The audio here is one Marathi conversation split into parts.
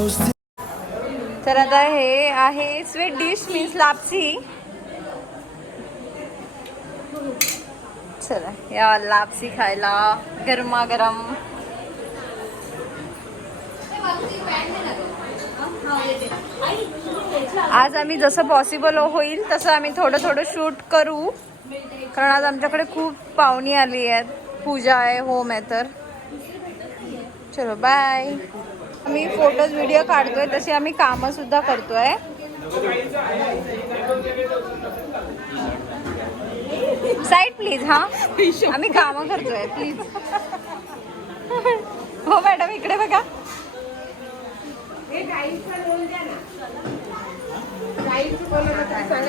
तर आता हे आहे स्वीट डिश मीन्स लापसी. चला या लापसी खायला गरमागरम. आज आम्ही जसं पॉसिबल होईल तसं आम्ही थोडं थोडं शूट करू, कारण आज आमच्याकडे खूप पाहुणी आली आहेत, पूजा आहे, होम आहे. तर चलो बाय. आम्ही फोटोज व्हिडिओ काढतोय तशी आम्ही कामं सुद्धा करतोय. Side please. हा आम्ही कामं करतोय प्लीज. हो मॅडम इकडे बघा.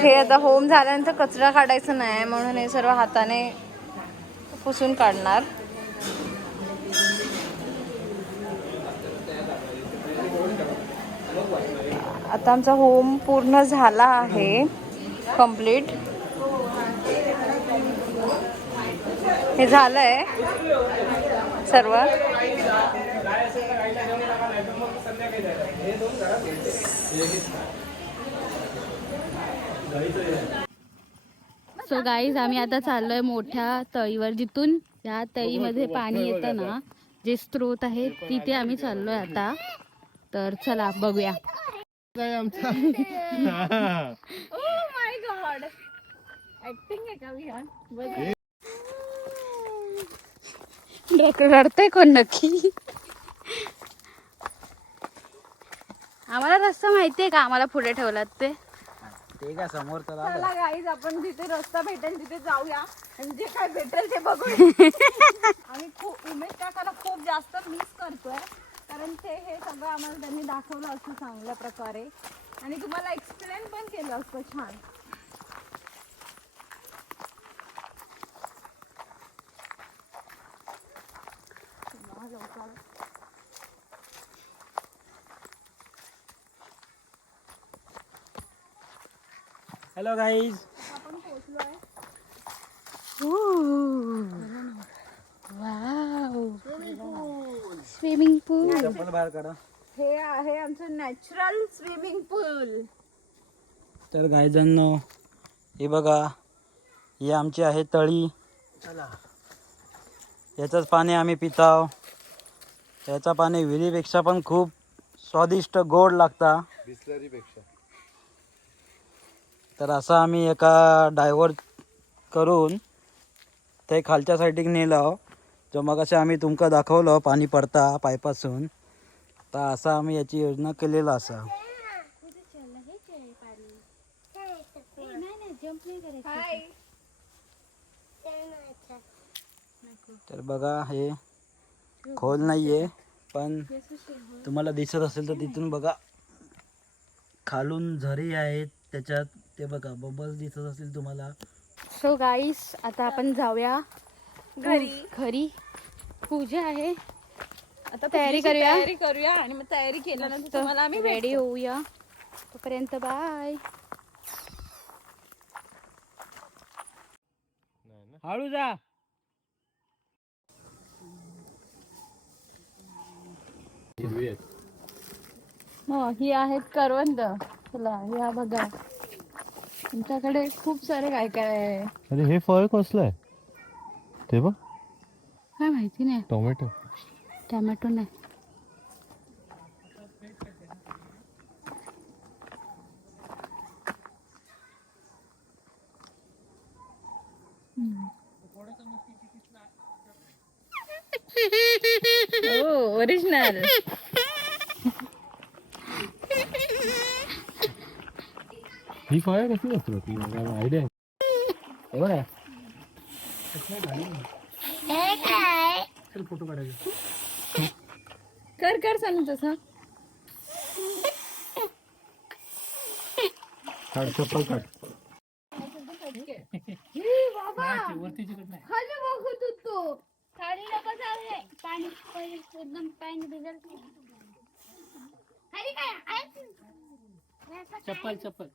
हे आता होम झाल्यानंतर कचरा काढायचा नाही म्हणून हे सर्व हाताने पुसून काढणार. आता आमचा होम पूर्ण झाला आहे, कंप्लीट. हे झालंय सर्व. सो गाईज आम्ही आता चाललोय मोठ्या तळीवर, जिथून या तळीमध्ये पाणी येतं ना, जे स्त्रोत आहे तिथे आम्ही चाललोय आता. तर चला बघूया. रडतंय कोण नक्की? आम्हाला रस्ता माहितीये का? आम्हाला पुढे ठेवलात ते समोर. चला गाईज आपण जिथे रस्ता भेटेल तिथे जाऊया आणि जे काय भेटेल ते बघूया. आम्ही खूप उमेश काकाला खूप जास्त मिस करतोय, कारण ते हे सगळं आम्हाला त्यांनी दाखवलं असतं चांगल्या प्रकारे आणि तुम्हाला एक्सप्लेन पण केलं असतं छान. हॅलो गाईज, आपण पोहोचलोय. स्विमिंग पूल. चप्पल बाहेर काढा. हे आहे आमचं नॅचरल स्विमिंग पूल. तर गाईजांनो हे बघा, ही आमची आहे तळी. याचंच पाणी आम्ही पिताव. याचं पाणी विहिरीपेक्षा पण खूप स्वादिष्ट गोड लागता बिसलरीपेक्षा. तर असं आम्ही एका डायव्हर्ट करून ते खालच्या साईडीक नेलं, जो मग असं आम्ही तुमका दाखवलं पाणी पडता पायपासून. तर असं आम्ही याची योजना केलेला असा. तर बघा हे खोल नाहीये, पण तुम्हाला दिसत असेल तर तिथून बघा खालून झरी आहेत त्याच्यात, ते बघा बबल्स दिसत असेल तुम्हाला. सो गाईस आता आपण जाऊया घरी. पूजा आहे, आता तयारी करूया आणि मग तयारी केल्यानंतर तुम्हाला आम्ही रेडी होऊया. तोपर्यंत बाय. हळू जा. हो ही आहेत करवंद. चला या बघा, तुमच्याकडे खूप सारे काय काय आहे. अरे हे फळ कसलं आहे ते बघ. काय माहिती नाही. टोमॅटो. टोमॅटो नाही. ओरिजिनल. ही फळ कसली असतात ती मला आयडिया आहे. फोटो काढायचा. कर सांग तसं. काढ चप्पल काढ. खाली बघत होतो. खाली नको जाऊ, पाणी एकदम पाणी भिजल. खाली काय चप्पल.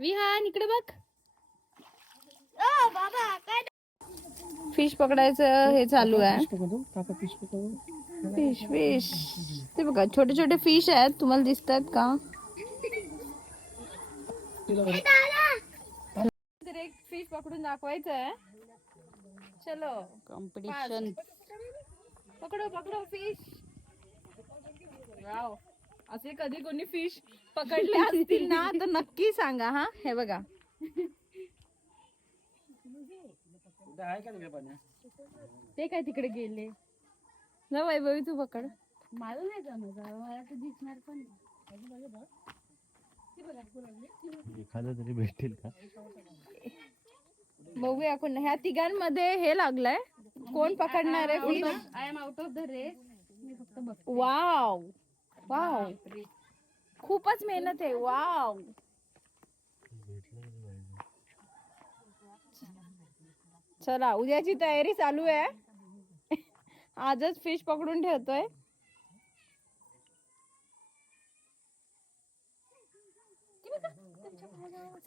विहान इकडे बघ. फिश पकडायचं हे चालू आहे. फिश फिश ते बघा छोटे छोटे फिश आहेत, तुम्हाला दिसतात का? तर एक फिश पकडून दाखवायचं आहे. चलो कॉम्पिटिशन. पकडो पकडो फिश. वाव, असे कधी कोणी फिश पकडले असतील ना तर नक्की सांगा हा. हे बघा ते काय तिकडे गेले ना. वैभवी तू पकड. मला नाही जमणार, मला तर दिसणार पण एखादं तरी भेटेल का? बघूया कोण. ह्या तिघांमध्ये हे लागलंय, कोण पकडणार आहे fish? I am out of the race. मी फक्त बघते. वाव वाव, खूपच मेहनत आहे. वाव, चला उद्याची तयारी चालू आहे. आजच फिश पकडून ठेवतोय.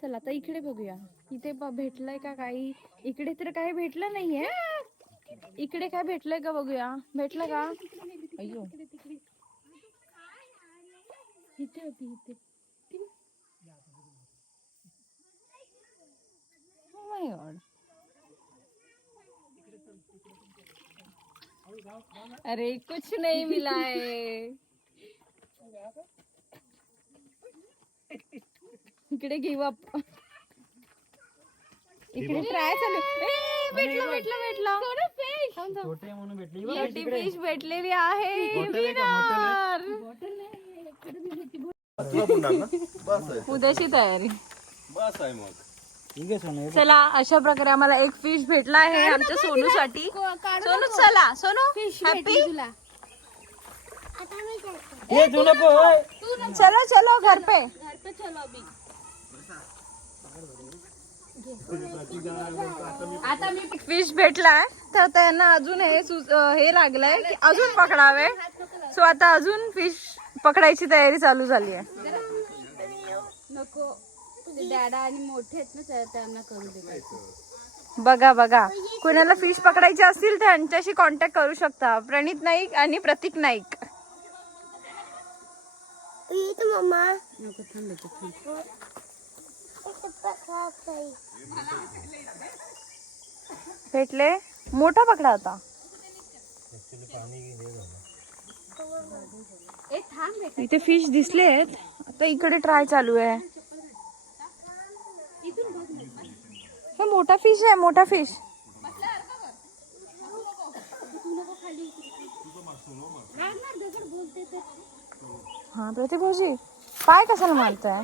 चला आता इकडे बघूया, इथे भेटलंय का काही? इकडे तर काही भेटलं नाहीये. इकडे काय भेटलंय का बघूया. भेटलं का? अय्यो, इथे होती इथे. Oh my God. अरे कुछ नहीं मिला है. इकडे गिव अप. इकडे ट्राय चालू. भेटलं भेटलं भेटलं. छोटे म्हणून भेटली. मोठी फिश भेटलेली आहे. उद्याची तयारी. बस आहे मग. ठीक आहे सोनू. चला अशा प्रकारे आम्हाला एक फिश भेटला आहे आमच्या सोनूसाठी. सोनू चला, सोनू हॅपी. ये तू नको होय. चलो चलो घर पे. आता मी फिश भेटलाय तर आता यांना अजून हे लागलंय की अजून पकडावे. सो आता अजून फिश पकडायची तयारी चालू झाली आहे. नको, डॅडा आणि मोठे आहेत ना त्यांना करू दे. बघा बघा, कोणाला फिश पकडायचे असतील तर यांच्याशी कॉन्टॅक्ट करू शकता. प्रणित नाईक आणि प्रतीक नाईक. भेटले, मोठा पकडा होता. इथे फिश दिसलेत. आता इकडे ट्राय चालू आहे. हे मोठा फिश आहे, मोठा फिश. हा प्रतीक भाऊजी, पाय कशाला मारताय?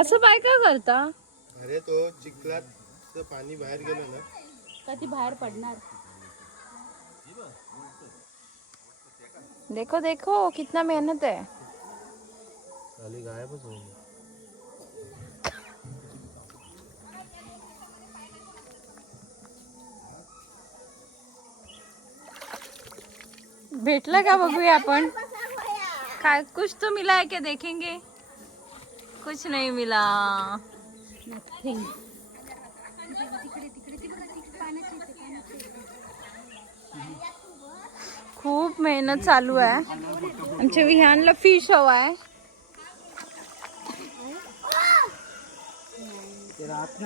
असं पाय का करता? अरे तो चिखलात पाणी बाहेर गेलं ना का ती बाहेर पडणार. देखो देखो कितना मेहनत है. खाली गायबच होईल. भेटला का बघूया आपण. काय कुछ तो मिला है क्या देखेंगे. कुछ नहीं मिला. खूप मेहनत चालू आहे. आमच्या विहानला फिश हवा आहे.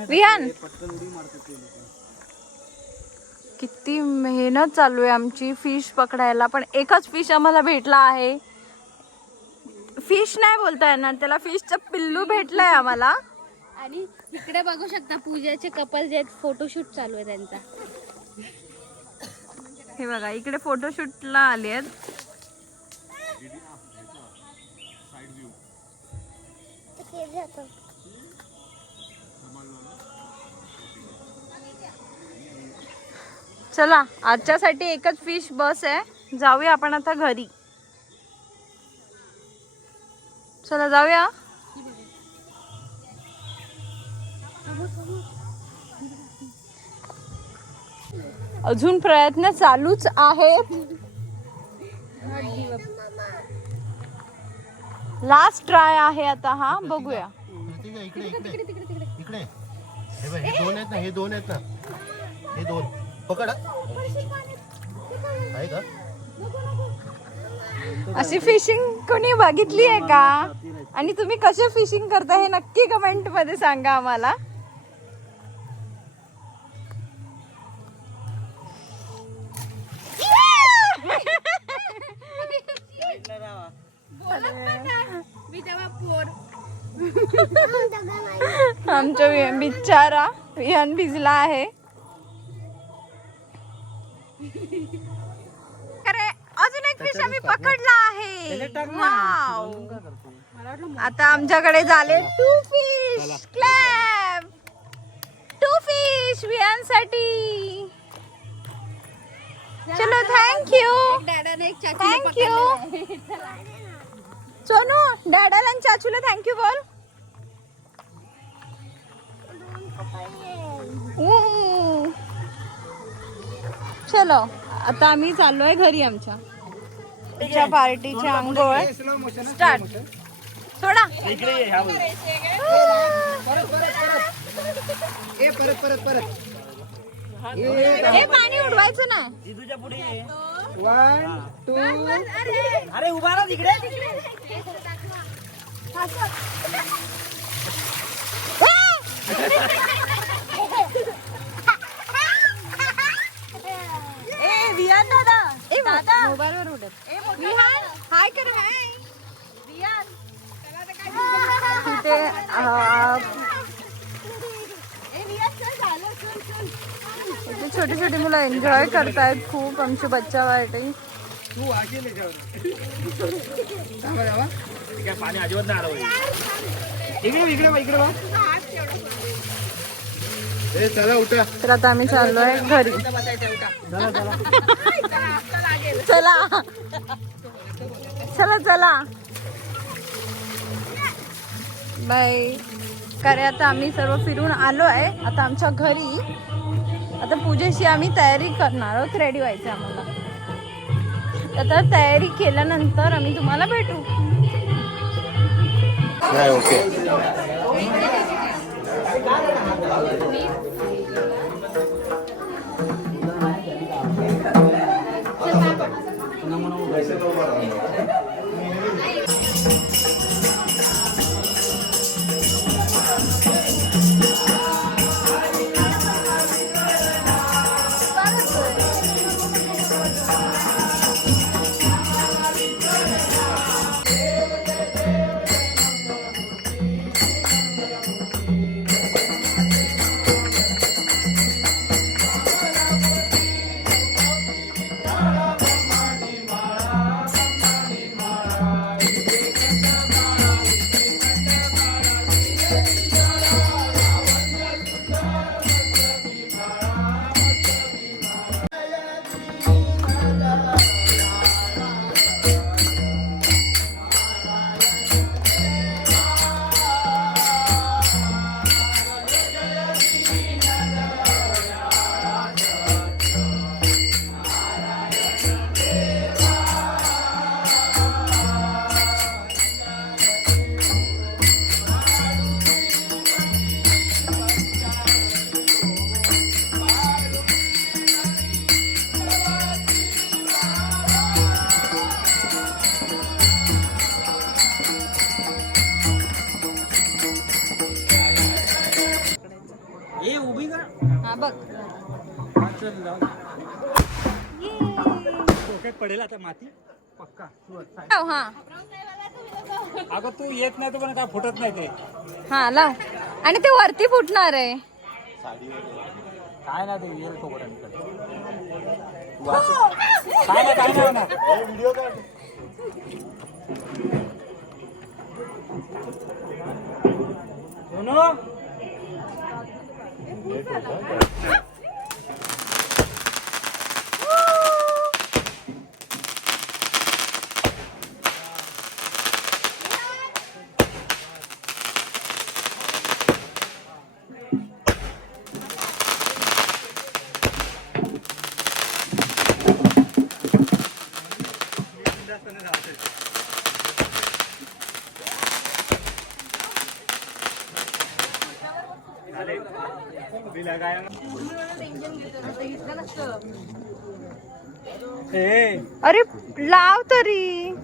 विहान, किती मेहनत चालू आहे आमची फिश पकडायला, पण एकच फिश आम्हाला भेटला आहे. फिश नाही बोलता येणार त्याला, फिशचा पिल्लू भेटलाय आम्हाला. आणि इकडे बघू शकता पूजाचे कपल जे आहेत, फोटोशूट चालू आहे त्यांचा. हे बघा इकडे फोटोशूटला आले आहेत. चला आजच्यासाठी एकच फिश बस आहे. जाऊया आपण आता घरी. चला जाऊया. अजून प्रयत्न चालूच आहेत. लास्ट ट्राय आहे आता हा. बघूया. इकडे इकडे इकडे हे दोन आहेत ना, हे दोन आहेत ना, हे दोन पकड. आहे का? अशी फिशिंग कोणी बघितली आहे का? आणि तुम्ही कसे फिशिंग करता हे नक्की कमेंट मध्ये सांगा आम्हाला. आमच्या बिचारा विहान भिजला आहे. अरे अजून एक फिश आम्ही पकडला आहे. वाव. आता आमच्याकडे झाले 2 फिश क्लॅब. 2 फिश विहानसाठी. चलो थँक्यू थँक्यू सोनू. डॅडाला आणि चाचूला थँक्यू बोल. चलो आता आम्ही चाललोय घरी. आमच्या पार्टीच्या आंघोळ स्टार्ट. सोडा. हे पाणी उडवायचं ना. अरे उभा राहा तिकडे. विहान दादा. मोबाईल वर उडत. विहान हाय कर. हाय विहान. तिथे इथे छोटी छोटी मुलं एन्जॉय करतायत खूप. आमची बच्चा पार्टी. पाणी अजिबात नाही आलं. चला उठा. तर आता आम्ही चाललोय घरी. चला चला चला बाय. कारण आता आम्ही सर्व फिरून आलो आहे आता आमच्या घरी. आता पूजेची आम्ही तयारी करणार आहोत. रेडी व्हायचं आम्हाला. आता तयारी केल्यानंतर आम्ही तुम्हाला भेटू. नाही ओके. हा बघ. पडेल आता माती पक्का. हा अगं तू येत नाही तर पण काय फुटत नाही ते. हा लाव. आणि ते वरती फुटणार आहे. काय ना ते येईल तोपर्यंत. काय ना काय नाही ना. व्हिडिओ काढ. अरे लाव तरी.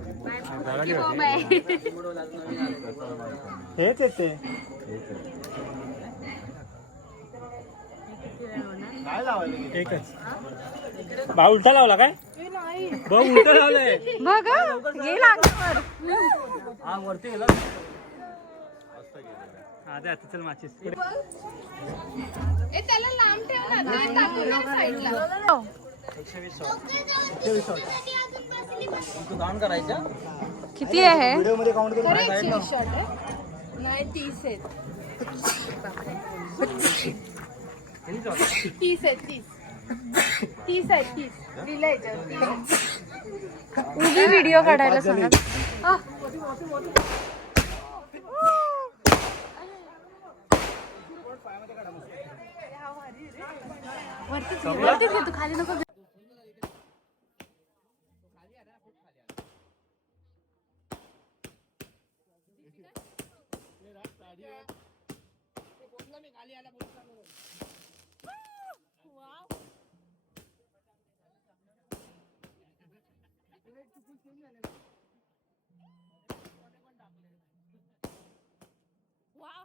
हेच येते एकच. भाऊ उलटा लावला काय? भाऊ उलटा लावलाय बघ गेला अंगावर. हा वरती गेला. हा दे आता चल माचीस. त्याला लांब ठेव ना साईडला. 120 तू काउंट करायचा. किती आहे? व्हिडिओ मध्ये काउंट करून नाही 30 आहेत. 30 आहेत. दिलंय उभी व्हिडिओ काढायला सांगा. वरती घेतो खाली नको.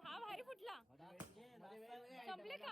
हा भारी फुटला. संपले का?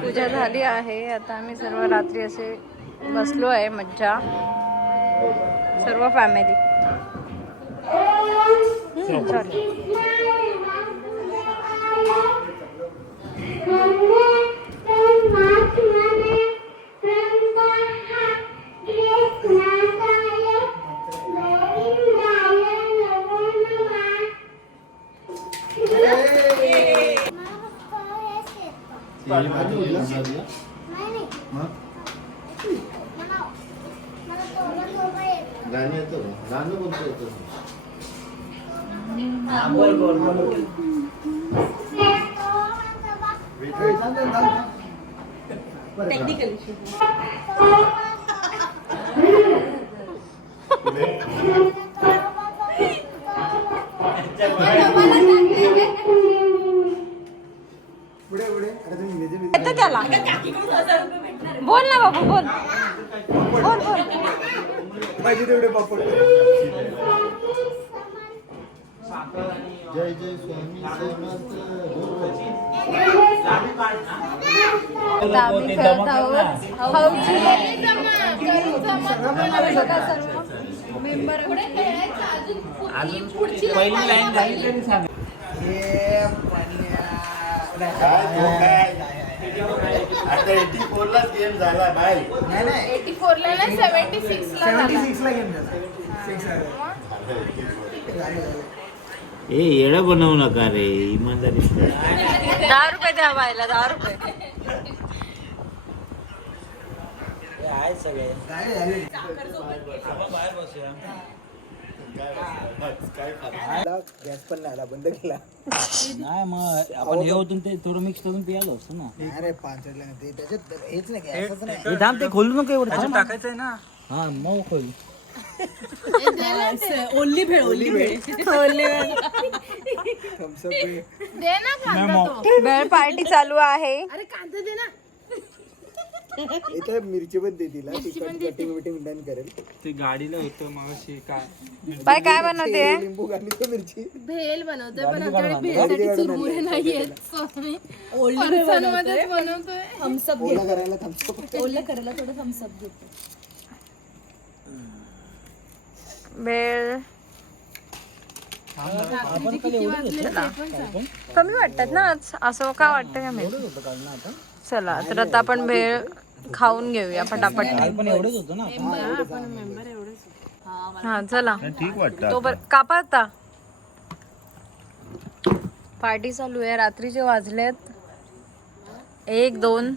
पूजा झाली आहे. आता आम्ही सर्व रात्री असे बसलो आहे. मज्जा सर्व फॅमिली. गाणं येतं का? गाणं कोणतं येतं? त्याला बोल ना बाबू बोल. बोल बोल. पाहिजे तेवढे पापड. जय जय स्वामी समर्थ. आम्ही करत आहोत हौची. सर्व मेंबर पहिली लाईन झाली तरी सांग. आता 84 लाच गेम झाला बाय. 84 ला नाही 76 ला गेम झाला. ए येडं बनवू नका रे इमानदारी. 10 रुपये द्या बायला. 10 रुपये आहे सगळे. आपण बाहेर बसूया. गॅस पण नाही आला, बंद केला. नाही मग आपण हे होतून ते थोडं मिक्स करून पियालो असतो ना. अरे पाचडला ते त्याच्यात हेच नाही. थांब ते खोलू नको एवढं टाकायचं आहे ना. हा मग खोल. ओली भेळ. ओली भेळ. दे ना कांदा तो. भेळ पार्टी चालू आहे. अरे कांदा दे ना. मिरची पण दे तिला कटिंग विटिंग डन करेल. ते गाडीला होतं मागाशी काय बाय काय बनवते लिंबू घालून तो मिरची भेल बनवतोय पण आमच्याकडे भेलसाठी चुरमुरे नाहीयेत फरसाणमध्येच बनवतोय. थम्सअप ओला करायला थांबतो. ओलं करायला थोडं थम्सअप घेतो. भेळ कमी वाटतात ना आज, असं का वाटतं का मी. चला तर आता आपण भेळ खाऊन घेऊया फटाफट. पण एवढंच होतं ना. हा चला ठीक वाटतं तो कापा आता. पार्टी चालू आहे. रात्रीचे वाजलेत 1-2.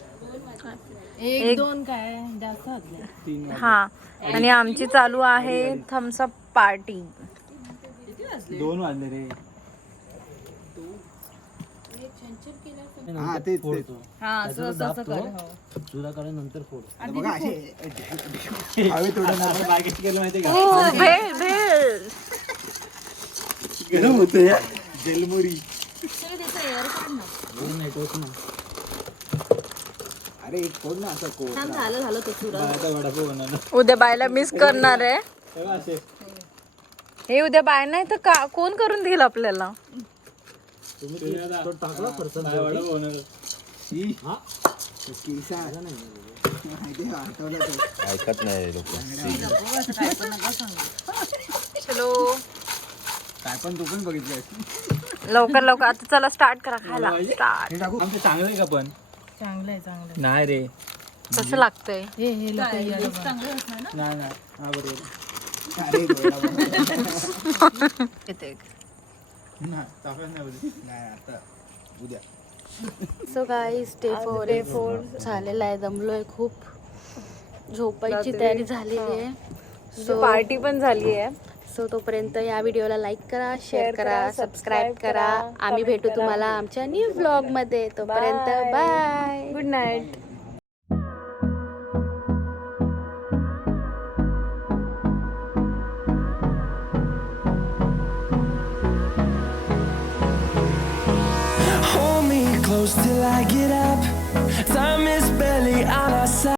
1-2 काय जास्त वाजले. हा आणि आमची चालू आहे थम्सअप पार्टी. 2 वाजले रे. हा तेच तेच. तुला कारण नंतर फोड. बघा असे हवे थोडं ना. बागेत गेलं माहिती का? हो भेळ भेळ. गरम होतं या जलमुरी. नाही टोच ना. अरे एक फोड ना असं कोण. झालं तो सुरा. आता वडापाव बनवणार. उद्या बायला मिस करणार आहे. सगळं असे हे उद्या बाय नाही तर का कोण करून देईल आपल्याला. टाकला फरसाण वडापाव बनवणार. किसा माहिती आहे, आठवलं तो. ऐकत नाही लोक. चलो काय पण तू पण बघितलं. लवकर लवकर आता चला स्टार्ट करा खायला. स्टार्ट. हे टाकू. आमचं चांगलं आहे का पण चांगलंय नाही रे. कसं लागतंय. नाही नाही हा बरोबर. अरे गोळा बनवला. नाही टाकलं नाही बोलली. नाही आता उद्या. सो गाईस डे 4 झालेला आहे. दमलोय खूप. झोपायची तयारी झालेली आहे. सो पार्टी पण झाली आहे. सो तोपर्यंत या व्हिडिओला लाईक करा, शेअर करा, सबस्क्राईब करा. आम्ही भेटू तुम्हाला आमच्या न्यू व्लॉगमध्ये. तोपर्यंत bye. Good night. Hold me close till I get up. Time is barely on our side.